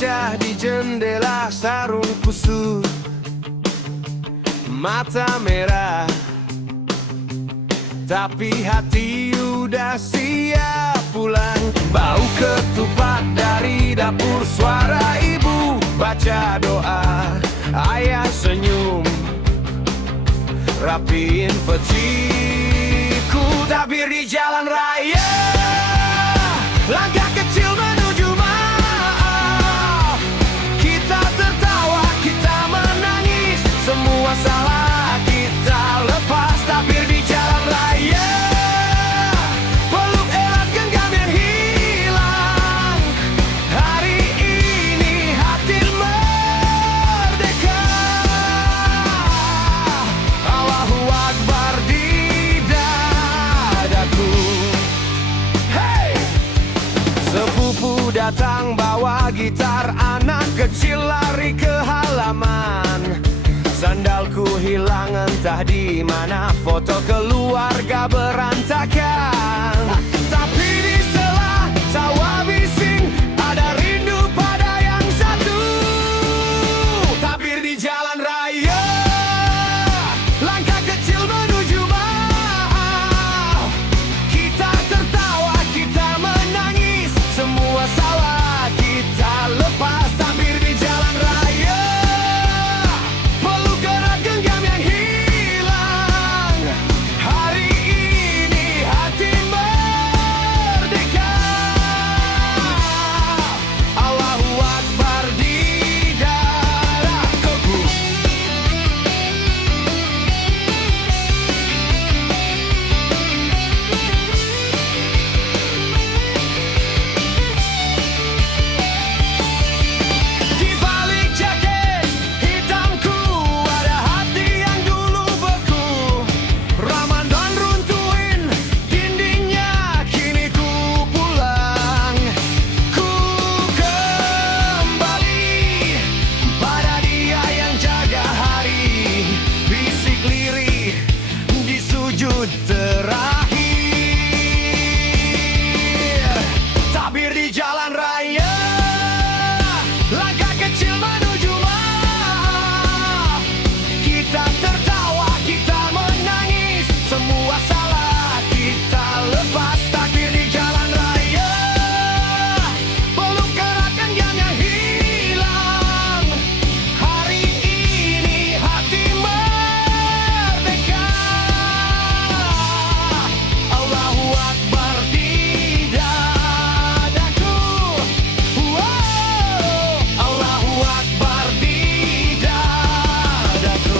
kaca di jendela sarung kusut, mata merah, tapi hati udah siap pulang. Bau ketupat dari dapur, suara ibu baca doa, ayah senyum rapiin peciku. Tabir di jalan raya, langkah kecil menuju maaf. Kita tertawa, kita menangis, semua salah kita lepas. Tabir di jalan raya, peluk erat genggam yang hilang. Hari ini hati merdeka. Allahu Akbar di dadaku. Hey! Sepupu datang bawa gitar, anak kecil lari ke halaman. Sandalku hilang entah di mana, foto keluarga berantakan. Tapi di sela tawa bising ada rindu pada yang satu. Tabir di jalan raya, langkah kecil menuju maaf. Kita tertawa, kita menangis, semua salah kita lepas. Tabir di jalan raya, peluk erat genggam yang hilang. Hari ini hati merdeka. Allahu Akbar di dadaku. Di balik jaket hitamku ada hati yang dulu beku. Ramadan runtuhin dindingnya, kini ku pulang. Ku kembali pada dia yang jaga hari, bisik lirih di sujud terakhir. Tabir di jalan raya, langkah kecil menuju maaf. Kita tertawa, kita menangis, semua salah kita lepas. Takbir di jalan raya, peluk erat genggam yang hilang. Hari ini hati merdeka. Allahu Akbar di dadaku. Wow. Allahu Akbar di dadaku.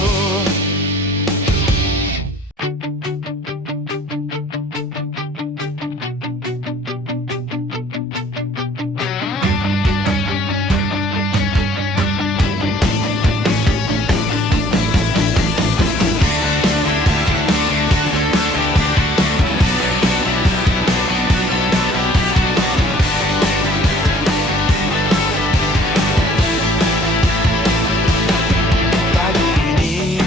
Pagi ini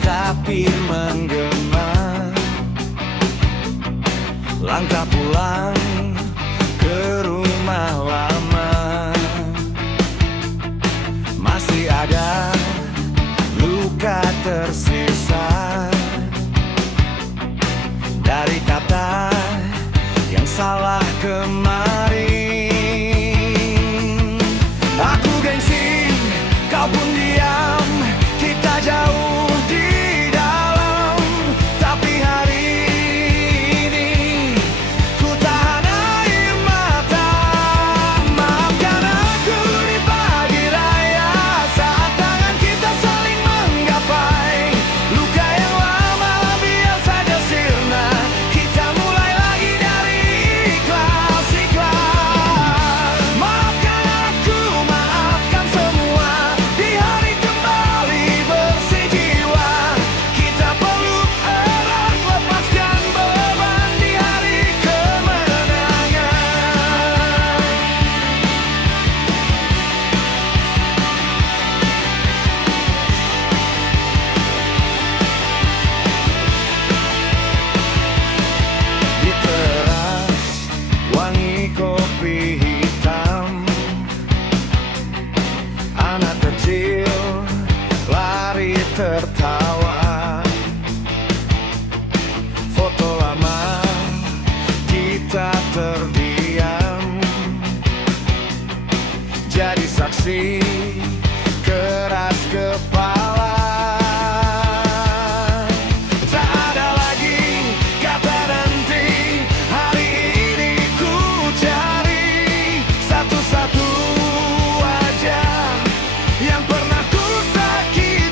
tapir menggema, langkah pulang ke rumah lama. Masih ada luka tersisa dari kata yang salah kemarin. Aku gengsi, kau pun diam, kita jauh di dalam. Tapi hari ini ku tahan air mata. Maafkan aku di pagi raya, saat tangan kita saling menggapai. Luka yang lama biar saja sirna, kita mulai lagi dari ikhlas. Maafkan aku, maafkan semua di hari tertawa. Foto lama kita terdiam, jadi saksi keras kepala. Tak ada lagi kata nanti, hari ini ku cari satu-satu wajah yang pernah ku sakiti.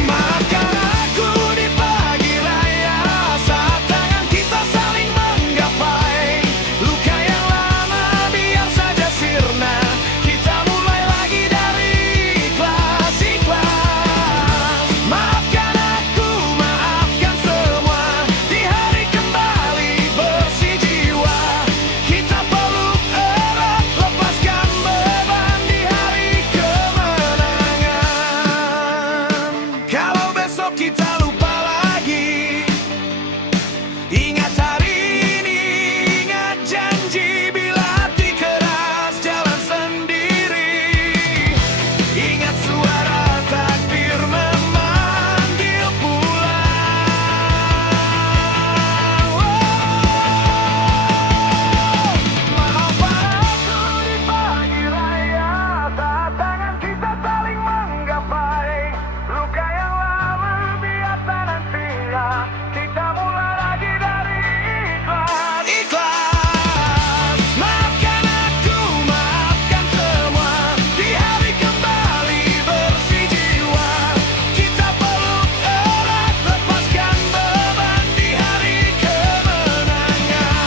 Maafkan aku di pagi raya saat tangan kita saling menggapai. Luka yang lama biar saja sirna, kita mulai lagi dari ikhlas-ikhlas. Maafkan aku, maafkan semua, di hari kembali bersih jiwa. Kita peluk erat, lepaskan beban di hari kemenangan. Kalau besok kita lupa lagi, ingat hari ini, ingat janji bila hati keras jalan sendiri. Ingat suara takbir memanggil pulang. Maafkan aku di pagi raya saat tangan kita saling menggapai. Luka yang lama biar tak nantinya, kita mulai lagi dari ikhlas-ikhlas. Maafkan aku, maafkan semua, di hari kembali bersih jiwa. Kita peluk erat, lepaskan beban di hari kemenangan.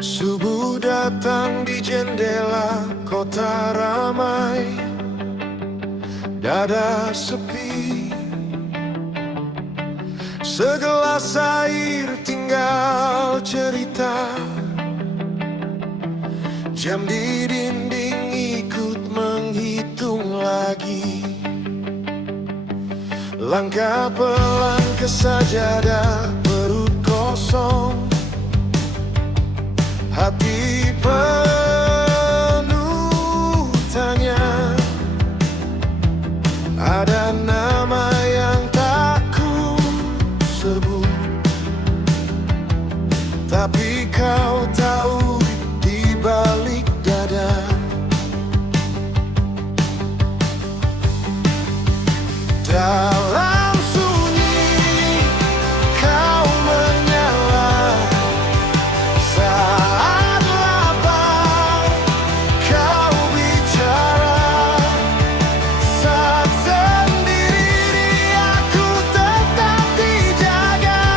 Subuh datang di jendela kota ramai, dada sepi. Segelas air tinggal cerita, jam di dinding ikut menghitung lagi. Langkah pelan ke sajadah, perut kosong, hati penuh tanya. Ada nama yang tak ku sebut, tapi kau tahu di balik dada. Dalam sunyi kau menyala, saat lapar kau bicara, saat sendiri aku tetap dijaga.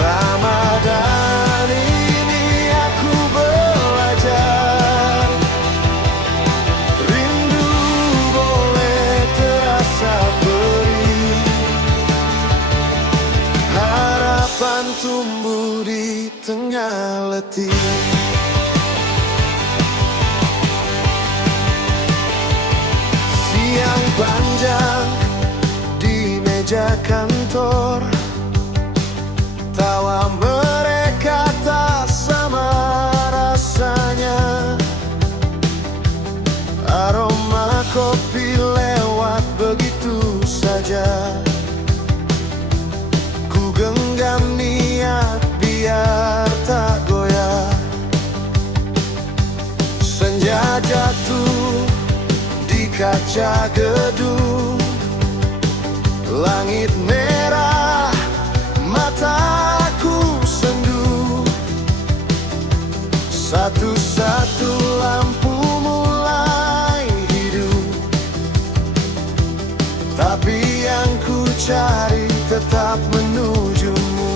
Ramadan ini aku belajar, rindu boleh terasa perih, harapan tumbuh di tengah letih. Siang panjang di meja kantor, tawa mereka tak sama rasanya. Aroma kopi lewat begitu saja, ku genggam niat biar tak goyah. Senja jatuh di kaca gedung, langit merah, mataku sendu. Satu-satu lampu mulai hidup, tapi yang ku cari tetap menujumu.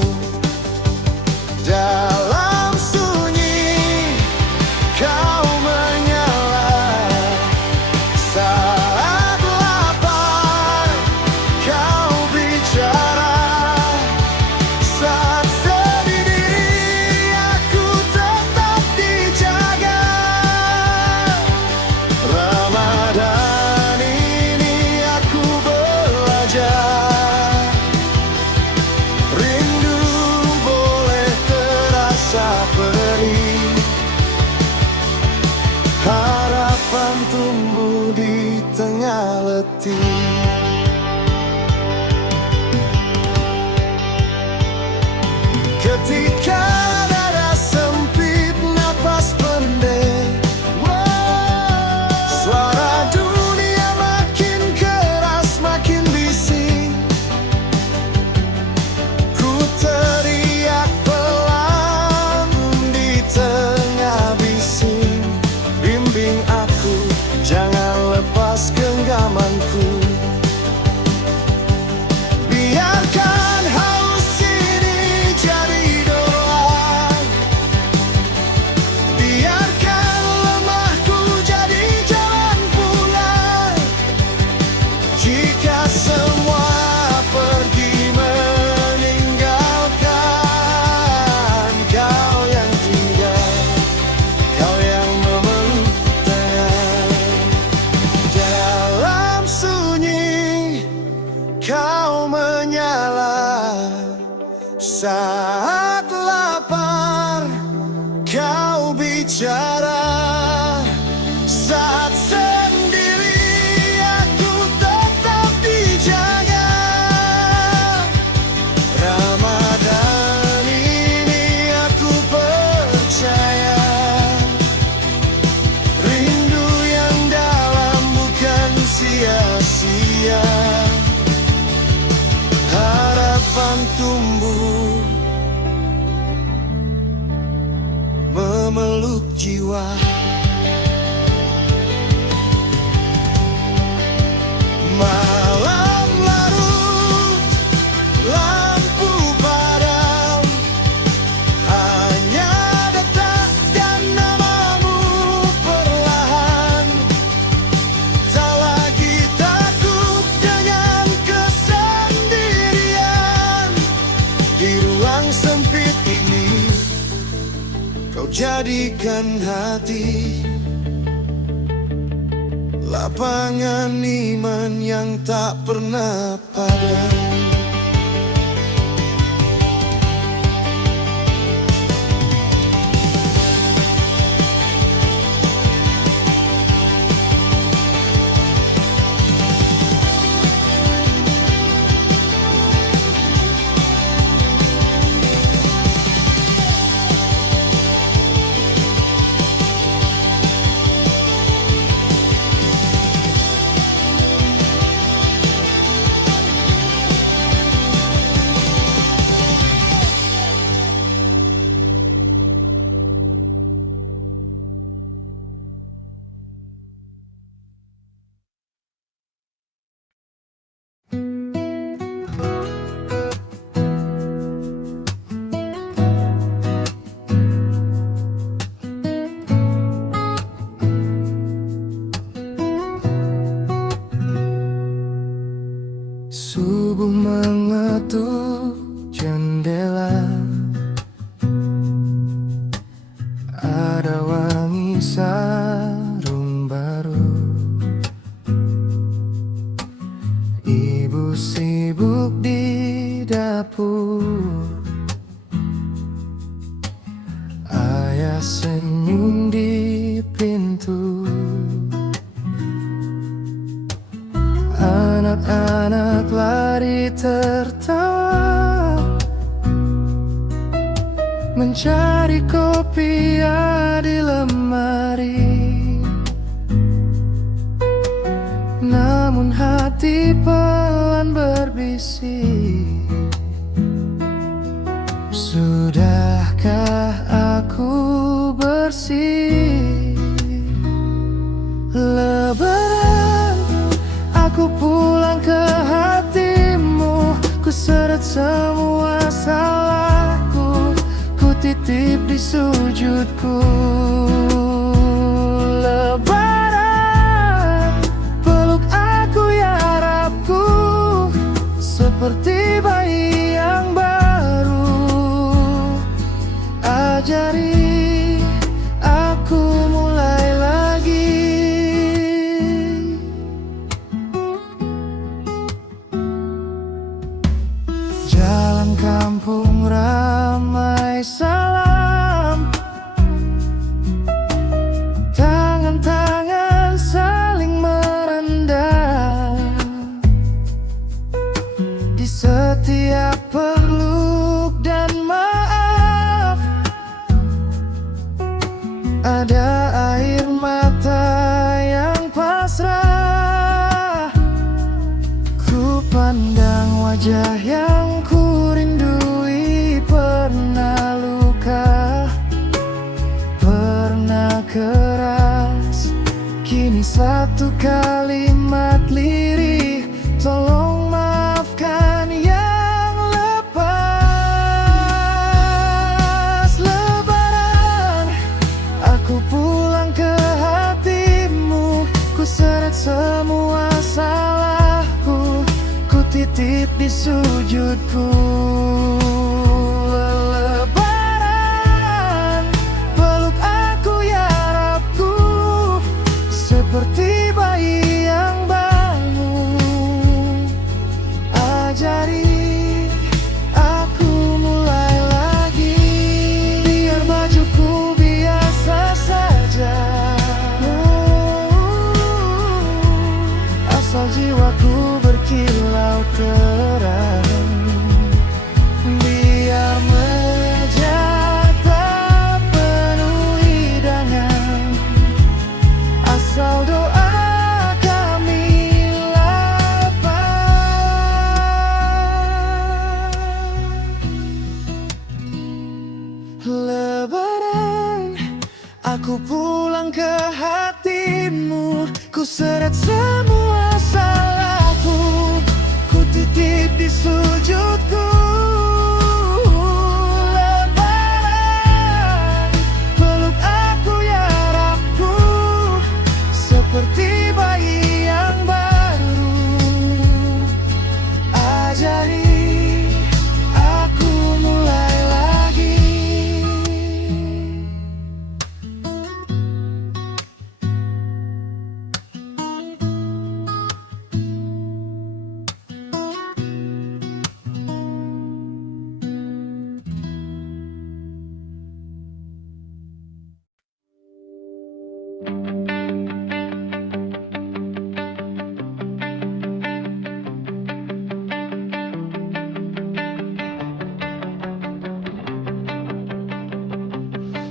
Dalam sunyi kau menyala, tumbuh di tengah letih. Ketika dada sempit, nafas pendek, suara dunia makin keras, makin bising. Ku teriak pelan di tengah bising. Bimbing aku, jangan lepas genggamanku. Biarkan haus ini jadi doa. Biarkan lemahku jadi jalan pulang. Jika semua pergi meninggalkan, kau yang tinggal, kau yang memeluk tangan. Dalam sunyi kau menyala, saat lapar kau bicara, saat sendiri aku tetap dijaga. Ramadan ini aku percaya, rindu yang dalam bukan sia-sia. Harapan tumbuh memeluk jiwa. Malam larut, lampu padam, hanya detak dan namamu perlahan. Tak lagi takut dengan kesendirian. Di ruang sempit ini kau jadikan hati lapangan iman yang tak pernah padam. Subuh mengetuk jendela, ada wangi sarung baru. Ibu sibuk di dapur, ayah senyum di pintu. Anak-anak lari tertawa, mencari kopi di lemari. Namun hati pelan berbisik, sudahkah aku bersih? Lebaran aku pulang ke hatimu, ku seret semua salahku, ku titip di sujudku. Lebaran, peluk aku ya Rabbku, seperti bayi yang baru. Ajari aku mulai lagi. Jalan kampung ramai salam, tangan-tangan Ada air mata yang pasrah, ku pandang wajah yang ku rindui. Pernah luka, pernah keras, kini satu kalimat lirih, tolong maafkan yang lepas. Lebaran, aku pulang ke hatimu, ku seret semua salahku, ku titip di sujudku. Lebaran, peluk aku ya Rabbku, seperti bayi yang baru. Ajari aku mulai lagi, biar bajuku biasa saja, asal jiwaku berkilau terang. Biar meja tak penuh hidangan, asal doa kami lapang. Lebaran, aku pulang ke hatimu, ku seret semua salahku, ku titip di sujudku. Lebaran, peluk aku ya Rabbku, seperti bayi yang baru. Ajari aku mulai lagi.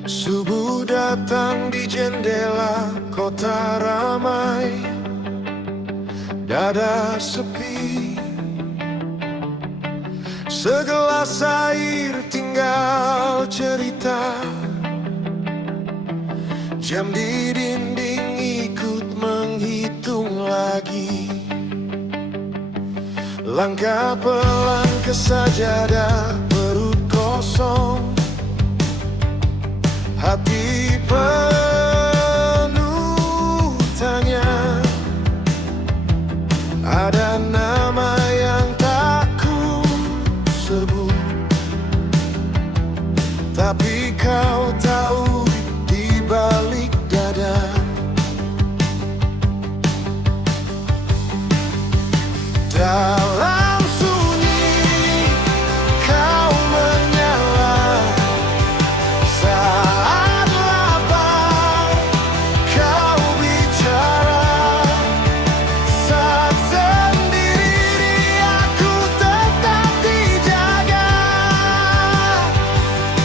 Subuh datang di jendela, kota ramai, dada sepi. Segelas air tinggal cerita, jam di dinding ikut menghitung lagi. Langkah pelan ke sajadah, perut kosong, hati penuh tanya. Ada nama yang tak ku sebut, tapi kau tahu di balik dada. Dalam sunyi kau menyala, saat lapar kau bicara, saat sendiri aku tetap dijaga.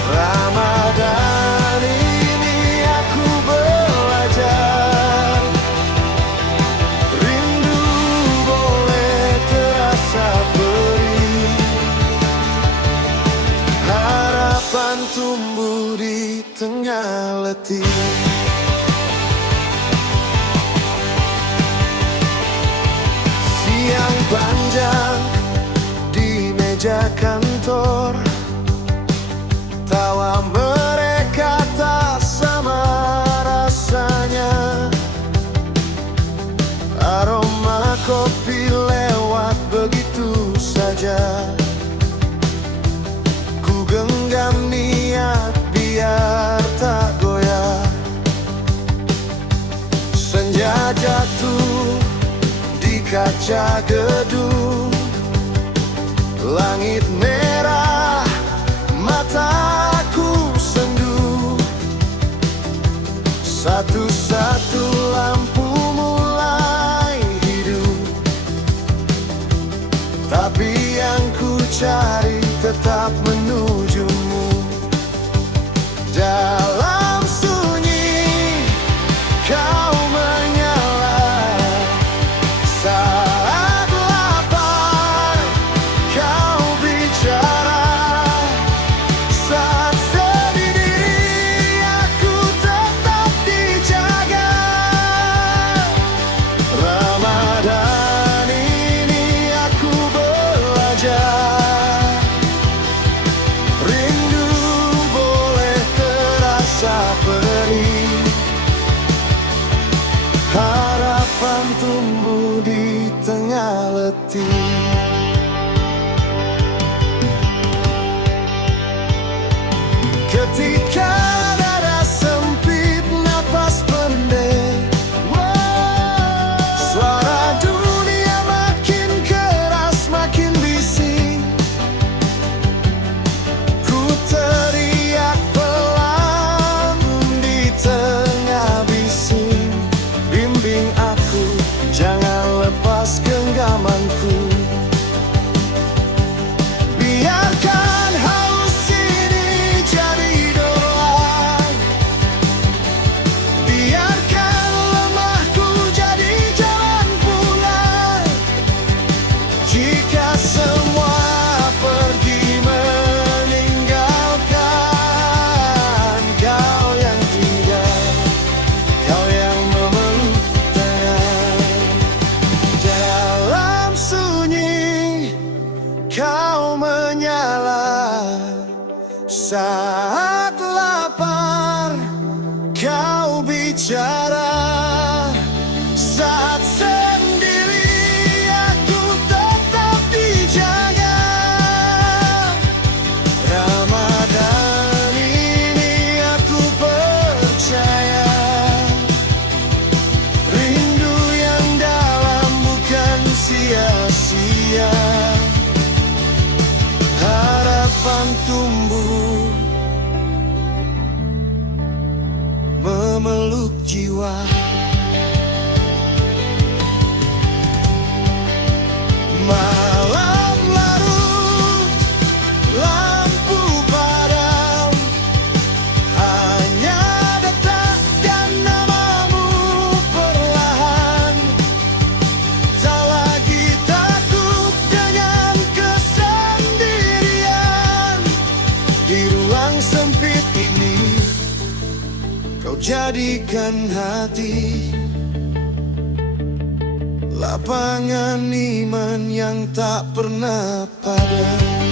Ramadan ini aku belajar, rindu boleh terasa perih, harapan tumbuh di tengah letih. Siang panjang di meja kantor, tawa mereka tak sama rasanya. Aroma kopi lewat begitu saja, ku genggam niat biar tak goyah. Senja jatuh di kaca gedung, langit merah, mataku sendu. Satu-satu lampu mulai hidup, tapi yang ku cari tetap menujumu. Dalam sunyi rasa perih. Harapan tumbuh di tengah letih. Ketika dada sempit, nafas pendek, suara dunia makin keras, makin bising. Ku teriak pelan di tengah bising. Bimbing aku, jangan lepas genggamanku. Biarkan haus ini jadi doa. Biarkan lemahku jadi jalan pulang. Jika semua pergi meninggalkan kau yang tidak, kau yang memeluk tangan. Dalam sunyi kau menyala, saat lapar kau bicara, saat sendiri aku tetap dijaga. Ramadan ini aku percaya, rindu yang dalam bukan sia-sia. Harapan tumbuh memeluk jiwa. Malam larut, lampu padam, hanya detak dan namamu perlahan. Tak lagi takut dengan kesendirian. Di ruang sempit ini kau jadikan hati lapangan iman yang tak pernah padam.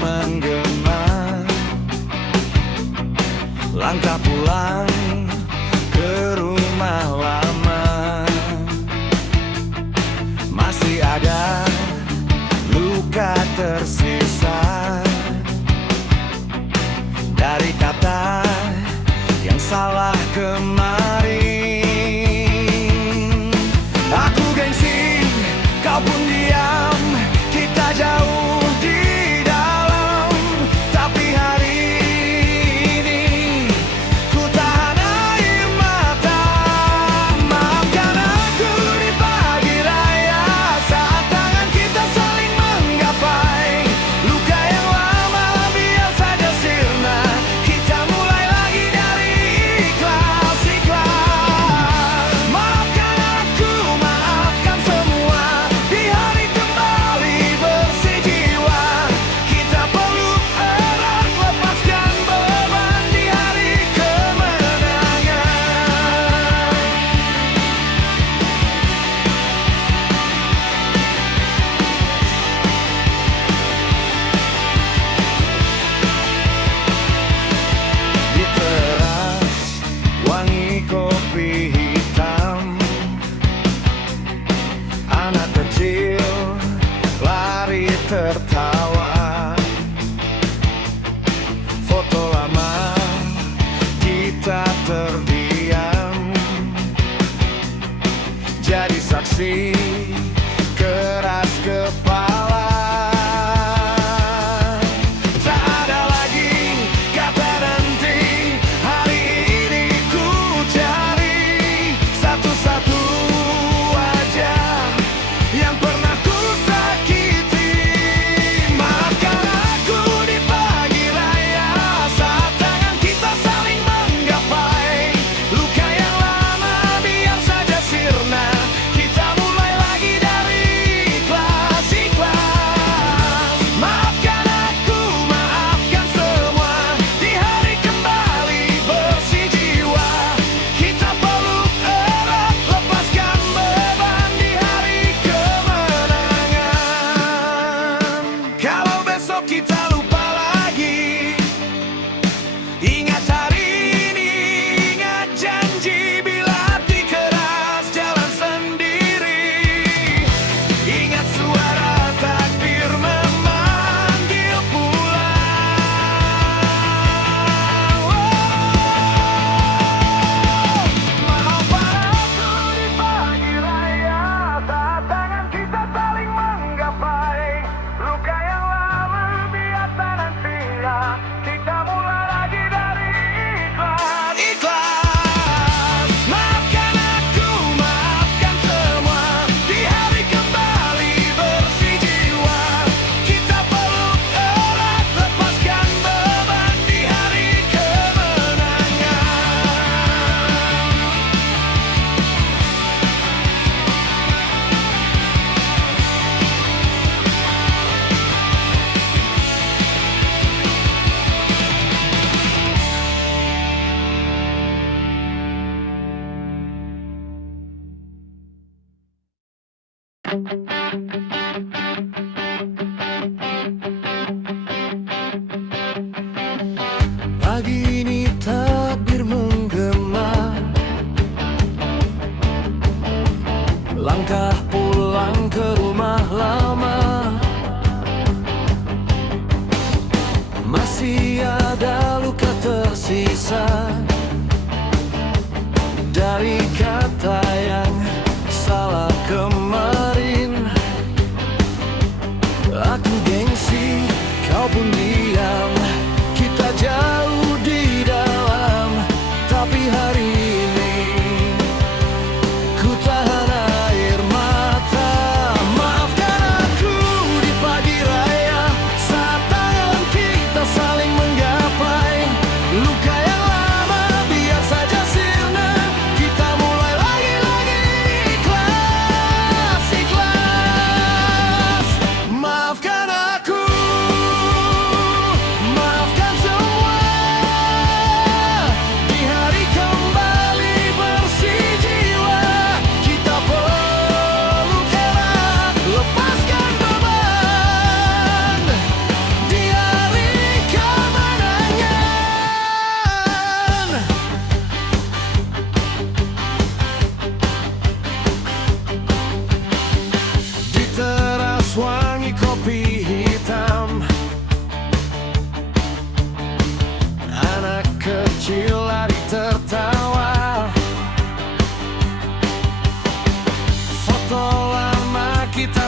Menggema, langkah pulang ke rumah lama. Masih ada luka tersisa dari kata yang salah kemarin. Aku gengsi, kau pun diam, kita jauh di dalam. Tapi hari ini ku tahan air mata. Maafkan aku di pagi raya, saat tangan kita saling menggapai. Luka yang lama biar saja sirna, kita mulai lagi dari ikhlas. jadi saksi keras kepala. Tak ada lagi kata nanti, hari ini ku cari satu-satu wajah yang pernah ku sakiti. Maafkan aku di pagi raya saat tangan kita saling menggapai. Luka yang lama biar saja sirna, kita mulai lagi dari ikhlas-ikhlas. Maafkan aku, maafkan semua, di hari kembali bersih jiwa. Kita peluk erat, lepaskan beban di hari kemenangan. Kalau besok kita lupa lagi, ingat hari ini, ingat janji bila hati keras jalan sendiri. Ingat suara takdir memanggil pulang. Maafkan aku di pagi raya saat tangan kita saling menggapai. Luka yang lama biasa nantinya, kita mulai lagi dari ikhlas-ikhlas. Maafkan aku, maafkan semua, di hari kembali bersih jiwa. Kita peluk erat, lepaskan beban di hari kemenangan. Pagi ini takbir menggema, langkah pulang ke rumah lama. Masih ada luka tersisa dari kata yang salah kemarin. Aku gengsi, kau pun diam, kita jauh di dalam. Tapi hari ini ku tahan air mata. Maafkan aku di pagi raya saat tangan kita saling menggapai. Luka yang lama biar saja sirna, kita mulai lagi ikhlas-ikhlas. Maafkan aku, maafkan semua, di hari kembali bersih jiwa. Kita peluk erat, lepaskan beban di hari kemenangan. Di teras wangi kopi hitam, anak kecil lari tertawa. Foto lama kita